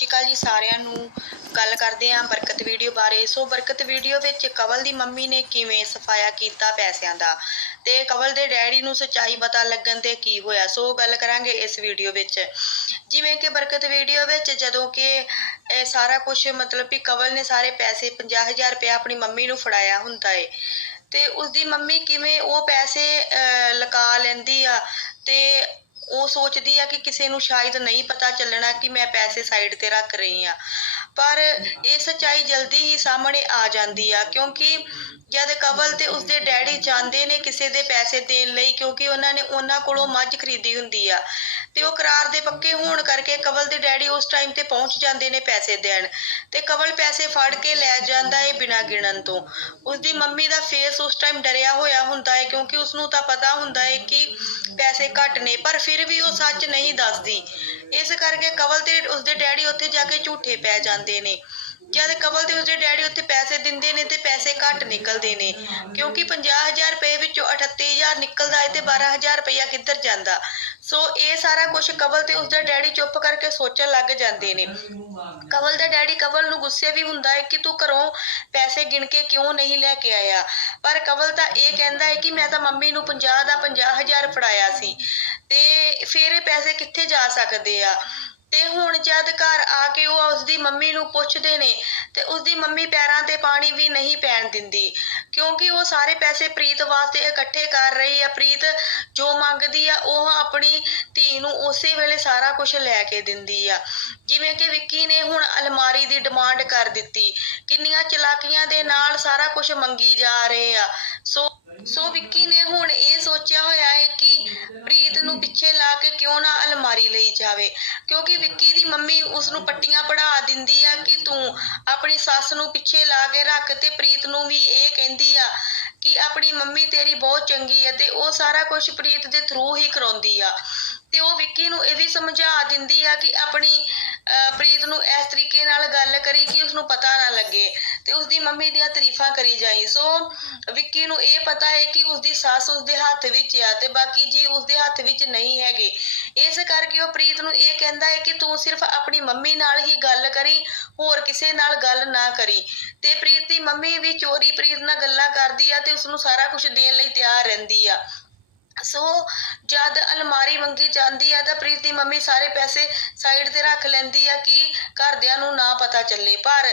ਸ਼੍ਰੀ ਅਕਾਲ ਜੀ ਸਾਰਿਆਂ ਨੂੰ। ਗੱਲ ਕਰਦੇ ਹਾਂ ਬਰਕਤ ਵੀਡੀਓ ਬਾਰੇ। ਸੋ ਬਰਕਤ ਵੀਡੀਓ ਵਿੱਚ ਕਵਲ ਦੀ ਮੰਮੀ ਨੇ ਕਿਵੇਂ ਸਫਾਇਆ ਕੀਤਾ ਪੈਸਿਆਂ ਦਾ? ਤੇ ਕਵਲ ਦੇ ਡੈਡੀ ਨੂੰ ਸੱਚਾਈ ਪਤਾ ਲੱਗਣ ਤੇ ਕੀ ਹੋਇਆ? ਸੋ ਗੱਲ ਕਰਾਂਗੇ ਇਸ ਵੀਡੀਓ ਵਿੱਚ। ਜਿਵੇਂ ਕਿ ਬਰਕਤ ਵੀਡੀਓ ਵਿੱਚ ਜਦੋਂ ਕਿ ਇਹ ਸਾਰਾ ਕੁਝ ਮਤਲਬ ਕਿ ਕਵਲ ਨੇ ਸਾਰੇ ਪੈਸੇ 50000 ਰੁਪਏ ਆਪਣੀ ਮੰਮੀ ਨੂੰ ਫੜਾਇਆ ਹੁੰਦਾ ਏ। ਤੇ ਉਸਦੀ ਮੰਮੀ ਕਿਵੇਂ ਉਹ ਪੈਸੇ ਅਹ, ਲਗਾ ਲੈਂਦੀ ਆ ਤੇ ਉਹ ਸੋਚਦੀ ਆ ਕਿ ਕਿਸੇ ਨੂੰ ਸ਼ਾਇਦ ਨਹੀਂ ਪਤਾ ਚੱਲਣਾ ਕਿ ਮੈਂ ਪੈਸੇ ਸਾਈਡ ਤੇ ਰੱਖ ਰਹੀ ਆ। ਪਰ ਇਹ ਸੱਚਾਈ ਜਲਦੀ ਹੀ ਸਾਹਮਣੇ ਆ ਜਾਂਦੀ ਆ, ਕਿਉਂਕਿ ਜਦ ਕਵਲ ਤੇ ਉਸਦੇ ਡੈਡੀ ਚਾਹੁੰਦੇ ਨੇ ਕਿਸੇ ਦੇ ਪੈਸੇ ਦੇਣ ਲਈ, ਕਿਉਂਕਿ ਉਹਨਾਂ ਨੇ ਉਹਨਾਂ ਕੋਲੋਂ ਮੱਝ ਖਰੀਦੀ ਹੁੰਦੀ ਆ। ਤੇ ਉਹ ਕਰਾਰ ਦੇ ਪੱਕੇ ਹੋਣ ਕਰਕੇ ਕਵਲ ਦੇ ਡੈਡੀ ਉਸ ਟਾਈਮ ਤੇ ਪਹੁੰਚ ਜਾਂਦੇ ਨੇ ਪੈਸੇ ਦੇਣ। ਤੇ ਕਵਲ ਪੈਸੇ ਫੜ ਕੇ ਲੈ ਜਾਂਦਾ ਏ ਬਿਨਾਂ ਗਿਣਨ ਤੋਂ। ਉਸਦੀ ਮੰਮੀ ਦਾ ਫੇਸ ਉਸ ਟਾਈਮ ਡਰਿਆ ਹੋਇਆ ਹੁੰਦਾ ਹੈ ਕਿਉਂਕਿ ਉਸਨੂੰ ਤਾਂ ਪਤਾ ਹੁੰਦਾ ਹੈ ਕਿ ਪੈਸੇ ਘੱਟ ਨੇ, ਪਰ ਫਿਰ ਵੀ ਉਹ ਸੱਚ ਨਹੀਂ ਦੱਸਦੀ। ਇਸ ਕਰਕੇ ਕਵਲ ਤੇ ਉਸਦੇ ਡੈਡੀ ਉੱਥੇ ਜਾ ਕੇ ਝੂਠੇ ਪੈ ਜਾਂਦੇ ਨੇ। ਜਦ ਕਮਲ ਤੇ ਉਸਦੇ ਡੈਡੀ ਉੱਥੇ ਪੈਸੇ ਦਿੰਦੇ ਨੇ ਤੇ ਪੈਸੇ ਘੱਟ ਨਿਕਲਦੇ ਨੇ, ਕਿਉਂਕਿ 50000 ਰੁਪਏ ਵਿੱਚੋਂ 38000 ਨਿਕਲਦਾ ਹੈ ਤੇ 12000 ਰੁਪਇਆ ਕਿੱਧਰ ਜਾਂਦਾ। ਸੋ ਇਹ ਸਾਰਾ ਕੁਝ ਕਵਲ ਤੇ ਉਸਦਾ ਡੈਡੀ ਚੁੱਪ ਕਰਕੇ ਸੋਚਣ ਲੱਗ ਜਾਂਦੇ ਨੇ। ਕਵਲ ਦਾ ਡੈਡੀ ਕਵਲ ਨੂੰ ਗੁੱਸੇ ਵੀ ਹੁੰਦਾ ਹੈ ਕਿ ਤੂੰ ਘਰੋਂ ਪੈਸੇ ਗਿਣ ਕੇ ਕਿਉਂ ਨਹੀਂ ਲੈ ਕੇ ਆਇਆ? ਪਰ ਕਵਲ ਤਾਂ ਇਹ ਕਹਿੰਦਾ ਹੈ ਕਿ ਮੈਂ ਤਾਂ ਮੰਮੀ ਨੂੰ 50 ਦਾ 50000 ਫੜਾਇਆ ਸੀ। ਤੇ ਫਿਰ ਇਹ ਪੈਸੇ ਕਿੱਥੇ ਜਾ ਸਕਦੇ ਆ? ਤੇ ਹੁਣ ਜਦ ਘਰ ਆ ਕੇ ਉਹ ਉਸਦੀ ਮੰਮੀ ਨੂੰ ਪੁੱਛਦੇ ਨੇ ਤੇ ਉਸਦੀ ਮੰਮੀ ਪੈਰਾਂ ਤੇ ਪਾਣੀ ਵੀ ਨਹੀਂ ਪੈਣ ਦਿੰਦੀ, ਕਿਉਂਕਿ ਉਹ ਸਾਰੇ ਪੈਸੇ ਪ੍ਰੀਤ ਵਾਸਤੇ ਇਕੱਠੇ ਕਰ ਰਹੀ ਆ। ਪ੍ਰੀਤ ਜੋ ਮੰਗਦੀ ਆ, ਉਹ ਆਪਣੀ ਧੀ ਨੂੰ ਉਸੇ ਵੇਲੇ ਸਾਰਾ ਕੁਝ ਲੈ ਕੇ ਦਿੰਦੀ ਆ। ਜਿਵੇਂ ਕਿ ਵਿੱਕੀ ਨੇ ਹੁਣ ਅਲਮਾਰੀ ਦੀ ਡਿਮਾਂਡ ਕਰ ਦਿੱਤੀ। ਕਿੰਨੀਆਂ ਚਲਾਕੀਆਂ ਦੇ ਨਾਲ ਸਾਰਾ ਕੁਝ ਮੰਗੀ ਜਾ ਰਹੇ ਆ। ਸੋ ਸੋ ਵਿੱਕੀ ਨੇ ਹੁਣ ਇਹ ਸੋਚਿਆ ਹੋਇਆ ਹੈ ਕਿ ਪ੍ਰੀਤ ਨੂੰ ਪਿੱਛੇ ਲਾ ਕੇ ਕਿਉਂ ਨਾ ਅਲਮਾਰੀ ਲਈ ਜਾਵੇ। ਕਿਉਂਕਿ ਵਿੱਕੀ ਦੀ ਮੰਮੀ ਉਸ ਨੂੰ ਪੱਟੀਆਂ ਪੜਾ ਦਿੰਦੀ ਆ ਕਿ ਤੂੰ ਆਪਣੀ ਸੱਸ ਨੂੰ ਪਿੱਛੇ ਲਾ ਕੇ ਰੱਖ ਤੇ ਪ੍ਰੀਤ ਨੂੰ ਵੀ ਇਹ ਕਹਿੰਦੀ ਆ ਕਿ ਆਪਣੀ ਮੰਮੀ ਤੇਰੀ ਬਹੁਤ ਚੰਗੀ ਹੈ ਤੇ ਉਹ ਸਾਰਾ ਕੁਝ ਪ੍ਰੀਤ ਦੇ ਥਰੂ ਹੀ ਕਰਾਉਂਦੀ ਆ। ਤੇ ਉਹ ਵਿੱਕੀ ਨੂੰ ਇਹ ਵੀ ਸਮਝਾ ਦਿੰਦੀ ਆ ਕਿ ਆਪਣੀ ਪ੍ਰੀਤ ਨੂੰ ਇਸ ਤਰੀਕੇ ਨਾਲ ਗੱਲ ਕਰੀ ਕਿ ਉਸ ਨੂੰ ਪਤਾ ਨਾ ਲੱਗੇ ਤੇ ਉਸਦੀ ਮੰਮੀ ਦੀਆਂ ਤਾਰੀਫਾਂ ਕਰੀ ਜਾਈ। ਸੋ ਵਿੱਕੀ ਨੂੰ ਇਹ ਪਤਾ ਹੈ ਕਿ ਉਸਦੀ ਸੱਸ ਉਸਦੇ ਹੱਥ ਵਿੱਚ ਆ ਤੇ ਬਾਕੀ ਜੀ ਉਸਦੇ ਹੱਥ ਵਿੱਚ ਨਹੀਂ ਹੈਗੇ ਇਸ ਕਰਕੇ ਉਹ ਪ੍ਰੀਤ ਨੂੰ ਇਹ ਕਹਿੰਦਾ ਹੈ ਕਿ ਤੂੰ ਸਿਰਫ ਆਪਣੀ ਮੰਮੀ ਨਾਲ ਹੀ ਗੱਲ ਕਰੀ, ਹੋਰ ਕਿਸੇ ਨਾਲ ਗੱਲ ਨਾ ਕਰੀ। ਤੇ ਪ੍ਰੀਤ ਦੀ ਮੰਮੀ ਵੀ ਚੋਰੀ ਪ੍ਰੀਤ ਨਾਲ ਗੱਲਾਂ ਕਰਦੀ ਆ ਤੇ ਉਸ ਨੂੰ ਸਾਰਾ ਕੁਝ ਦੇਣ ਲਈ ਤਿਆਰ ਰਹਿੰਦੀ ਆ। ਸੋ ਜਦ ਅਲਮਾਰੀ ਮੰਗੀ ਜਾਂਦੀ ਆ ਤਾਂ ਪ੍ਰੀਤ ਦੀ ਮੰਮੀ ਸਾਰੇ ਪੈਸੇ ਸਾਈਡ ਤੇ ਰੱਖ ਲੈਂਦੀ ਆ ਕਿ ਘਰਦਿਆਂ ਨੂੰ ਨਾ ਪਤਾ ਚੱਲੇ। ਪਰ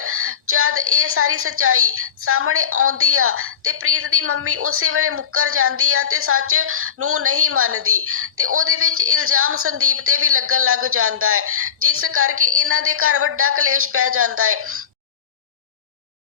ਜਦ ਇਹ ਸਾਰੀ ਸਚਾਈ ਸਾਹਮਣੇ ਆਉਂਦੀ ਆ ਤੇ ਪ੍ਰੀਤ ਦੀ ਮੰਮੀ ਉਸੇ ਵੇਲੇ ਮੁੱਕਰ ਜਾਂਦੀ ਆ ਤੇ ਸੱਚ ਨੂੰ ਨਹੀਂ ਮੰਨਦੀ ਤੇ ਉਹਦੇ ਵਿੱਚ ਇਲਜ਼ਾਮ ਸੰਦੀਪ ਤੇ ਵੀ ਲੱਗਣ ਲੱਗ ਜਾਂਦਾ ਹੈ, ਜਿਸ ਕਰਕੇ ਇਹਨਾਂ ਦੇ ਘਰ ਵੱਡਾ ਕਲੇਸ਼ ਪੈ ਜਾਂਦਾ ਹੈ।